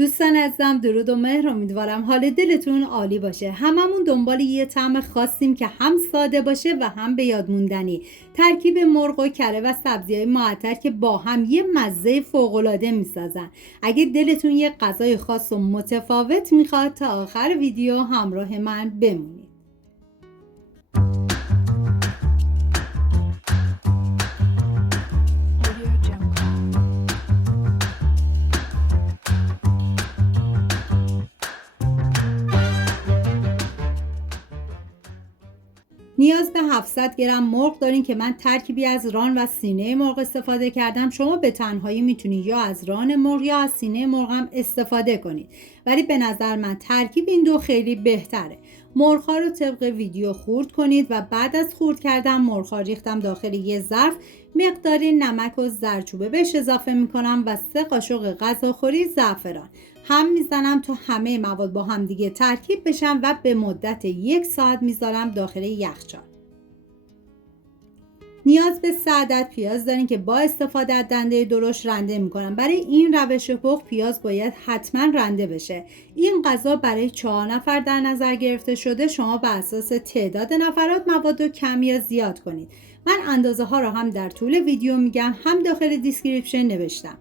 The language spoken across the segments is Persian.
دوستان عزیزم، درود و مهر. امیدوارم حال دلتون عالی باشه. هممون دنبال یه طعم خاصیم که هم ساده باشه و هم به یاد موندنی. ترکیب مرغ و کره و سبزی‌های معطر که با هم یه مزه فوق‌العاده میسازن. اگه دلتون یه غذای خاص و متفاوت میخواد، تا آخر ویدیو همراه من بمونید. نیاز به 700 گرم مرغ دارین که من ترکیبی از ران و سینه مرغ استفاده کردم. شما به تنهایی میتونید یا از ران مرغ یا از سینه مرغ هم استفاده کنید، ولی به نظر من ترکیب این دو خیلی بهتره. مرغ‌ها رو طبق ویدیو خورد کنید و بعد از خورد کردن مرغ‌ها ریختم داخل یه ظرف. مقداری نمک و زردچوبه بهش اضافه میکنم و 3 قاشق غذاخوری زعفران. هم میزنم تا همه مواد با هم دیگه ترکیب بشن و به مدت 1 ساعت میذارم داخل یخچال. نیاز به 3 عدد پیاز دارین که با استفاده از دنده درشت رنده میکنم. برای این روش پخت پیاز باید حتما رنده بشه. این غذا برای 4 نفر در نظر گرفته شده. شما به اساس تعداد نفرات مواد رو کم یا زیاد کنید. من اندازه ها رو هم در طول ویدیو میگم، هم داخل دیسکریپشن نوشتم.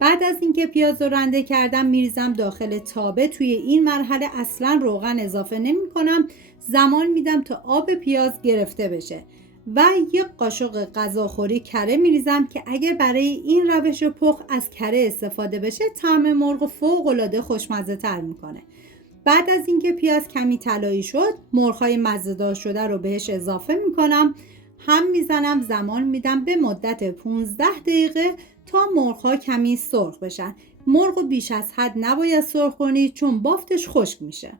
بعد از اینکه پیاز رو رنده کردم میریزم داخل تابه. توی این مرحله اصلا روغن اضافه نمی کنم. زمان میدم تا آب پیاز گرفته بشه و 1 قاشق غذاخوری کره میریزم که اگر برای این روش پخت از کره استفاده بشه طعم مرغ فوق‌العاده خوشمزه تر میکنه. بعد از اینکه پیاز کمی طلایی شد، مرغ‌های مزه‌دار شده رو بهش اضافه میکنم. هم میزنم، زمان میدم به مدت 15 دقیقه تا مرغ‌ها کمی سرخ بشن. مرغ بیش از حد نباید سرخ کنید چون بافتش خشک میشه.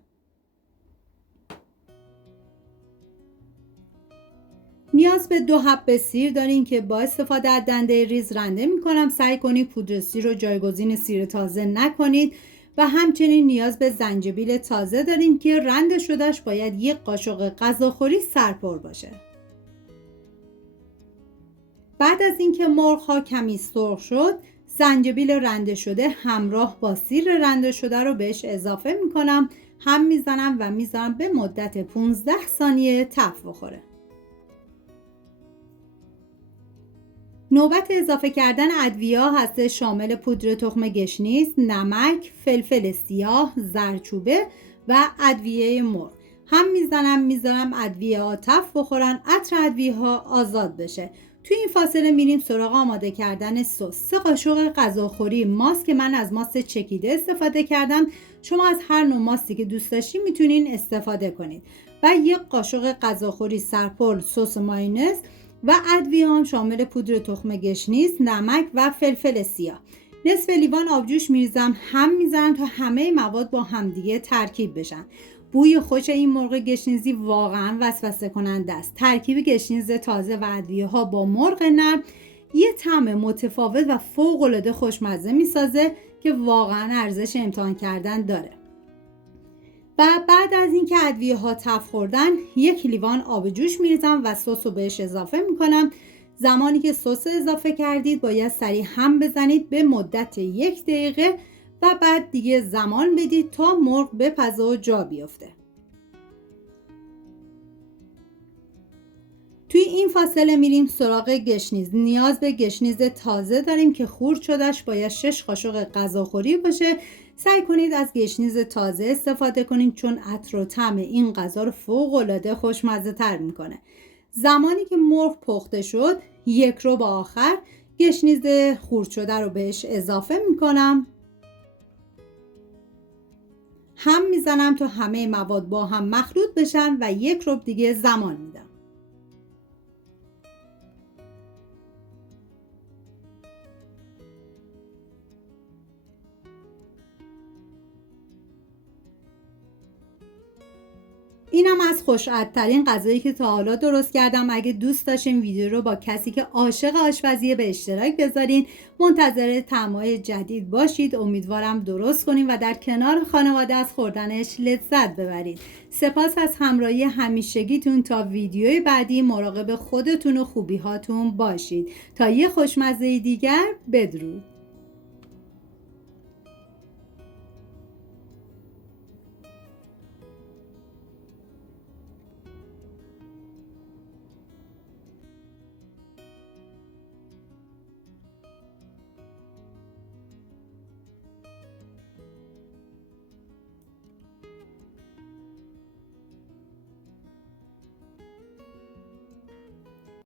نیاز به 2 حب سیر دارین که با استفاده از دنده ریز رنده میکنم. سعی کنید پودر سیر رو جایگزین سیر تازه نکنید. و همچنین نیاز به زنجبیل تازه دارین که رنده شدهش باید 1 قاشق غذاخوری سرپر باشه. بعد از اینکه مرغ‌ها کمی سرخ شد، زنجبیل رنده شده همراه با سیر رنده شده رو بهش اضافه میکنم. هم میزنم و میذارم به مدت 15 ثانیه تفت بخوره. نوبت اضافه کردن ادویه هست، شامل پودر تخم گشنیز، نمک، فلفل سیاه، زردچوبه و ادویه مرغ. هم میزنم میذارم ادویه ها تفت بخورن، عطر ادویه ها آزاد بشه. توی این فاصله میریم سراغ آماده کردن سس. 3 قاشق غذاخوری ماست که من از ماست چکیده استفاده کردم. شما از هر نوع ماستی که دوست داشتین میتونین استفاده کنید. و 1 قاشق غذاخوری سرپل سس مایونز و ادویه هم شامل پودر تخم گشنیز، نمک و فلفل سیاه. نصف لیوان آبجوش میریزم، هم میزنم تا همه مواد با همدیگه ترکیب بشن. بوی خوش این مرغ گشنیزی واقعا وسوسه کننده است. ترکیب گشنیز تازه و ادویه ها با مرغ نرم یه طعم متفاوت و فوق العاده خوشمزه میسازه که واقعا ارزش امتحان کردن داره. و بعد از اینکه ادویه ها تفت خوردن، 1 لیوان آب جوش میریزم و سس رو بهش اضافه میکنم. زمانی که سس اضافه کردید باید سریع هم بزنید به مدت 1 دقیقه و بعد دیگه زمان بدید تا مرغ بپزه و جا بیفته. توی این فاصله میریم سراغ گشنیز. نیاز به گشنیز تازه داریم که خورد شدهش باید 6 قاشق غذاخوری باشه. سعی کنید از گشنیز تازه استفاده کنید چون عطر و طعم این غذا رو فوق‌العاده خوشمزه تر میکنه. زمانی که مرغ پخته شد، 1 رو با آخر گشنیز خورد شده رو بهش اضافه میکنم. هم میزنم تا همه مواد با هم مخلوط بشن و 1 ربع دیگه زمان میدم. اینم از خوش‌عطرترین غذایی که تا حالا درست کردم. اگه دوست داشتین ویدیو رو با کسی که عاشق آشپزیه به اشتراک بذارین. منتظر طعم‌های جدید باشید. امیدوارم درست کنین و در کنار خانواده از خوردنش لذت ببرید. سپاس از همراهی همیشگیتون. تا ویدیوی بعدی مراقب خودتون و خوبی‌هاتون باشید. تا یه خوشمزه دیگر، بدرود.